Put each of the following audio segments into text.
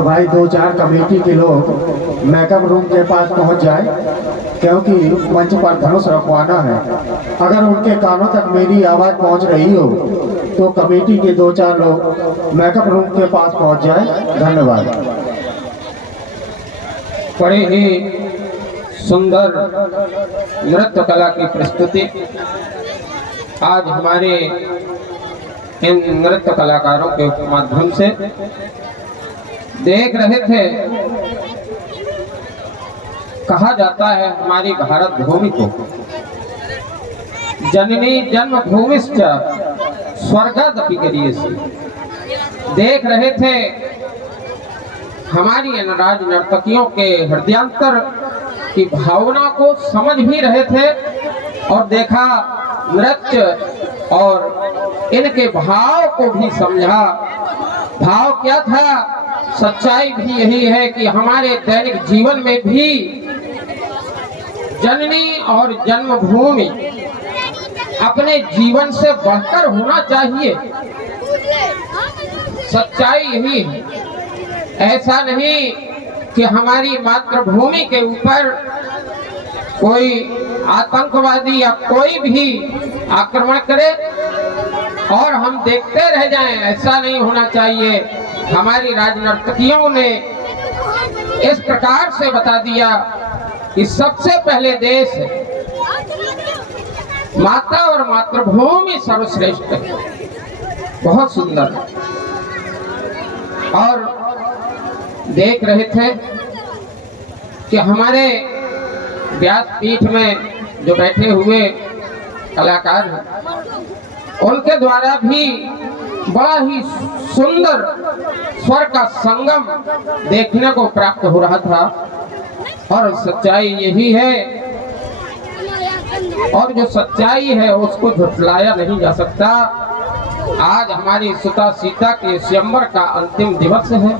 भाई दो चार कमेटी के लोग मेकअप रूम के पास पहुंच जाए, क्योंकि मंच पर धनुष रखवाना है। अगर उनके कानों तक मेरी आवाज पहुंच रही हो तो कमेटी के दो चार लोग मेकअप रूम के पास पहुंच जाए। धन्यवाद। बड़े ही सुंदर नृत्य कला की प्रस्तुति आज हमारे इन नृत्य कलाकारों के माध्यम से देख रहे थे। कहा जाता है हमारी भारत भूमि को जननी जन्मभूमिश्च स्वर्गादपि गरीयसी। देख रहे थे हमारी इन राज नर्तकियों के हृदयांतर की भावना को समझ भी रहे थे और देखा नृत्य और इनके भाव को भी समझा। भाव क्या था? सच्चाई भी यही है कि हमारे दैनिक जीवन में भी जननी और जन्मभूमि अपने जीवन से बढ़कर होना चाहिए। सच्चाई यही है। ऐसा नहीं कि हमारी मातृभूमि के ऊपर कोई आतंकवादी या कोई भी आक्रमण करे और हम देखते रह जाएं, ऐसा नहीं होना चाहिए। हमारी राजनर्तकियों ने इस प्रकार से बता दिया कि सबसे पहले देश माता और मातृभूमि सर्वश्रेष्ठ है। बहुत सुंदर। और देख रहे थे कि हमारे व्यासपीठ में जो बैठे हुए कलाकार हैं उनके द्वारा भी बड़ा ही सुंदर स्वर का संगम देखने को प्राप्त हो रहा था। और सच्चाई यही है, और जो सच्चाई है उसको झुठलाया नहीं जा सकता। आज हमारी सुता सीता के स्वयंवर का अंतिम दिवस है,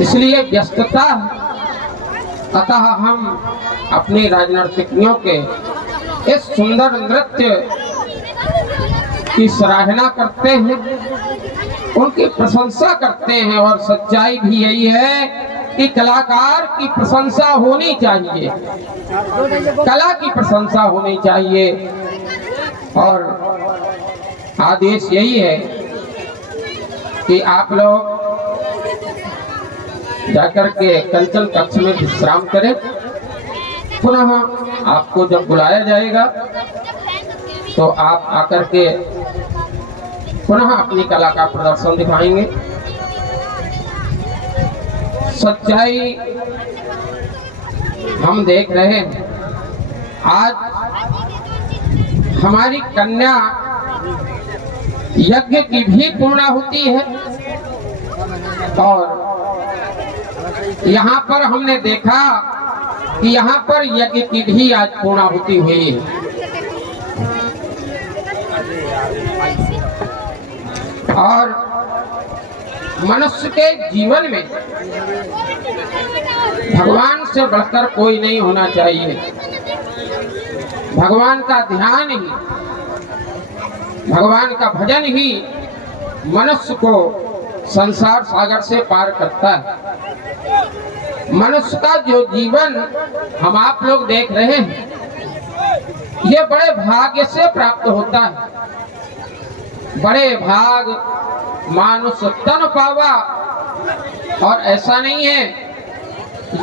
इसलिए व्यस्तता है। अतः हम अपनी राजनर्तकियों के इस सुंदर नृत्य की सराहना करते हैं, उनकी प्रशंसा करते हैं। और सच्चाई भी यही है कि कलाकार की प्रशंसा होनी चाहिए, कला की प्रशंसा होनी चाहिए। और आदेश यही है कि आप लोग जाकर के कंचन कक्ष में विश्राम करें। पुनः आपको जब बुलाया जाएगा तो आप आकर के पुनः अपनी कला का प्रदर्शन दिखाएंगे। सच्चाई हम देख रहे हैं, आज हमारी कन्या यज्ञ की भी पूर्णाहुति है और यहाँ पर हमने देखा कि यहाँ पर यज्ञ की भी आज पूर्णाहुति हुई है। और मनुष्य के जीवन में भगवान से बढ़कर कोई नहीं होना चाहिए। भगवान का ध्यान ही, भगवान का भजन ही मनुष्य को संसार सागर से पार करता है। मनुष्य का जो जीवन हम आप लोग देख रहे हैं, ये बड़े भाग्य से प्राप्त होता है। बड़े भाग मानुष तन पावा, और ऐसा नहीं है,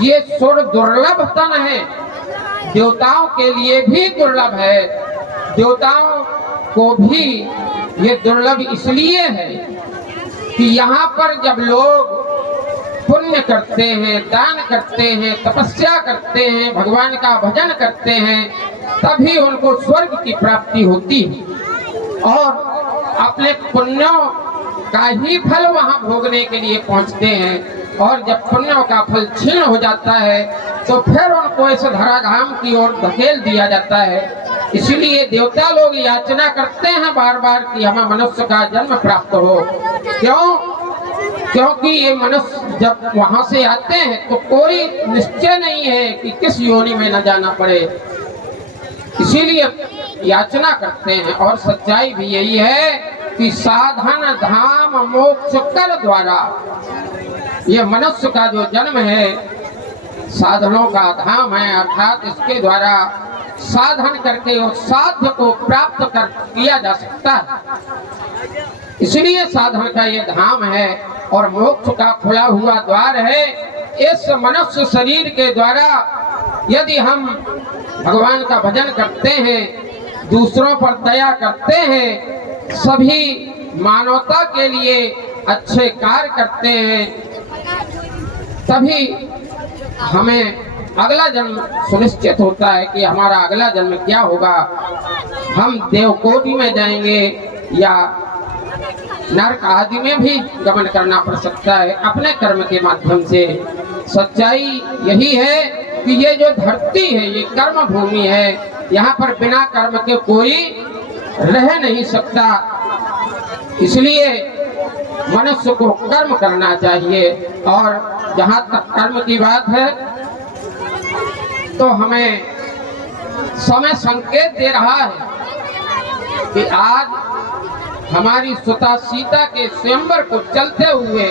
ये सुर दुर्लभ तन है, देवताओं के लिए भी दुर्लभ है। देवताओं को भी ये दुर्लभ इसलिए है कि यहाँ पर जब लोग पुण्य करते हैं, दान करते हैं, तपस्या करते हैं, भगवान का भजन करते हैं, तभी उनको स्वर्ग की प्राप्ति होती है और अपने पुण्यों का ही फल वहां भोगने के लिए पहुंचते हैं। और जब पुण्यों का फल छीन हो जाता है तो फिर उनको इस धराधाम की ओर धकेल दिया जाता है। इसलिए देवता लोग याचना करते हैं बार बार कि हमें मनुष्य का जन्म प्राप्त हो। क्यों? क्योंकि ये मनुष्य जब वहां से आते हैं तो कोई निश्चय नहीं है कि किस योनि में न जाना पड़े, इसीलिए याचना करते हैं। और सच्चाई भी यही है कि साधन धाम मोक्ष कर द्वारा, ये मनुष्य का जो जन्म है साधनों का धाम है, अर्थात इसके द्वारा साधन करके और साध्य को प्राप्त कर किया जा सकता है। इसलिए साधन का ये धाम है और मोक्ष का खुला हुआ द्वार है। इस मनुष्य शरीर के द्वारा यदि हम भगवान का भजन करते हैं, दूसरों पर दया करते हैं, सभी मानवता के लिए अच्छे कार्य करते हैं, तभी हमें अगला जन्म सुनिश्चित होता है कि हमारा अगला जन्म क्या होगा। हम देवकोटि में जाएंगे या नरक आदि में भी गमन करना पड़ सकता है अपने कर्म के माध्यम से। सच्चाई यही है कि ये जो धरती है ये कर्म भूमि है, यहाँ पर बिना कर्म के कोई रह नहीं सकता। इसलिए मनुष्य को कर्म करना चाहिए। और जहाँ तक कर्म की बात है तो हमें समय संकेत दे रहा है कि आज हमारी सुता सीता के स्वयंवर को चलते हुए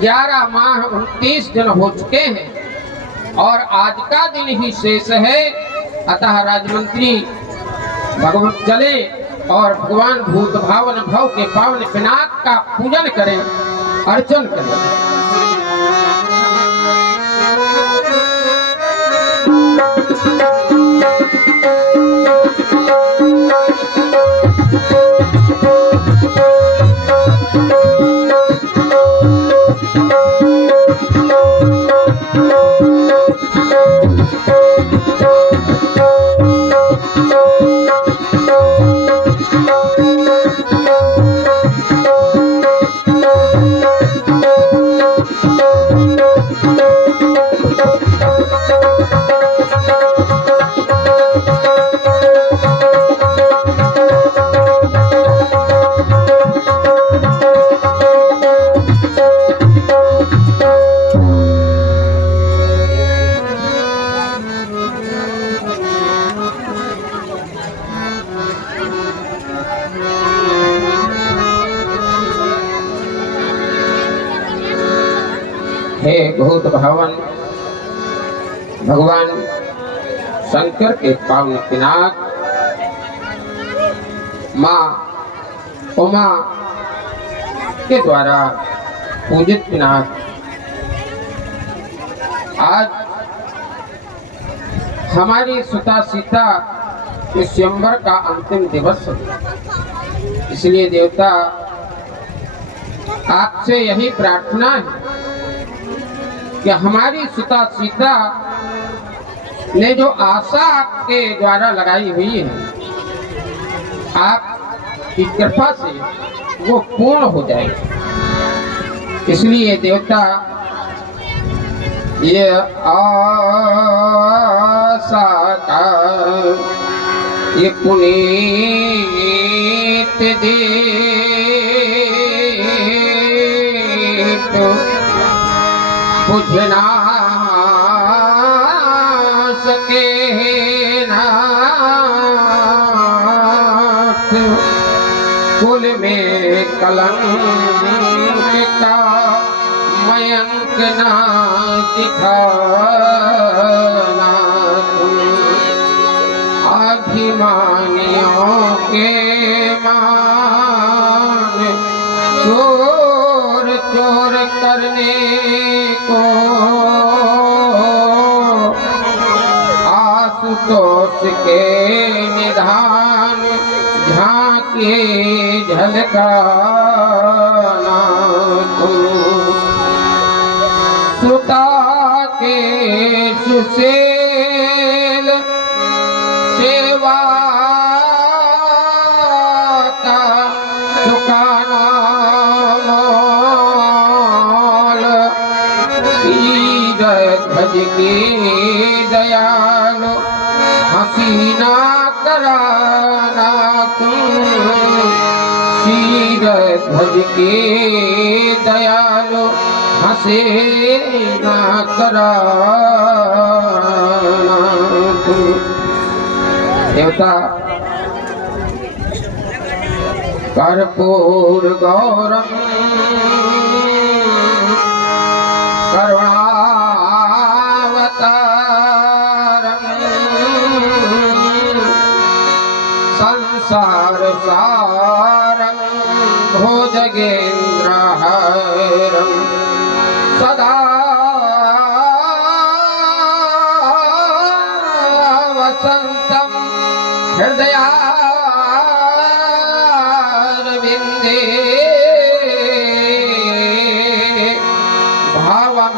11 माह 29 दिन हो चुके हैं और आज का दिन ही शेष है। अतः राजमंत्री भगवान चले और भगवान भूत भावन भव के पावन पिनाक का पूजन करें, अर्चन करें। हे भूत भवन भगवान शंकर के पावन पिनाक माँ उमा के द्वारा पूजित पिनाक, आज हमारी सुता सीता के स्वयंवर का अंतिम दिवस है। इसलिए देवता आपसे यही प्रार्थना है कि हमारी सुता सीता ने जो आशा आपके द्वारा लगाई हुई है, आपकी कृपा से वो पूर्ण हो जाए। इसलिए देवता ये आशा का ये पुनीत दीप बुझ ना सके नाथ, कुल में कलंक का मयंक ना दिखाना, अभिमानियों के मान चोर चोर करने को आशुतोष के निधान झांके झलकाना, सुता के सुशील सेवा का चुकाना मोल, ध्वज की दयालु हसीना कराना ध्वज की दयालु हसे ना कराना। देवता कर्पूर गौरम करुणावतारम संसार सारम भुजगेन्द्रहारम सदा वसंतम हृदयारविंदे भावं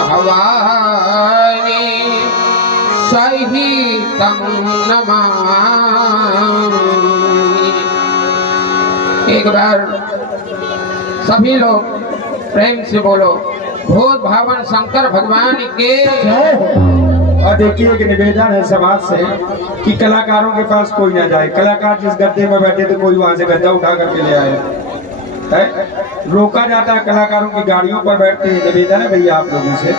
भवानी सहितं नमामि। एक बार सभी लोग प्रेम से बोलो भूत भावन शंकर भगवान के। और देखिए एक निवेदन है समाज से कि कलाकारों के पास कोई ना जाए। कलाकार जिस गद्दे में बैठे थे कोई वहां से गद्दा उठा करके ले आए है? रोका जाता है कलाकारों की गाड़ियों पर बैठते हैं। निवेदन है भैया आप लोगों से,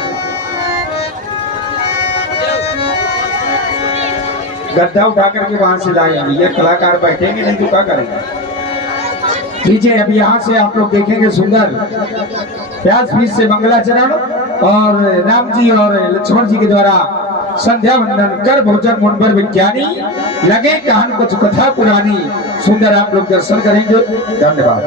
गद्दा उठा करके वहां से लाएंगे। ये कलाकार बैठेंगे नहीं तो क्या करेंगे। लीजिए अब यहाँ से आप लोग देखेंगे सुंदर व्यास पीठ से मंगलाचरण और राम जी और लक्ष्मण जी के द्वारा संध्या वंदन कर भोजन मुनबर विज्ञानी लगे कहान कुछ कथा पुरानी। सुंदर आप लोग दर्शन करेंगे। धन्यवाद।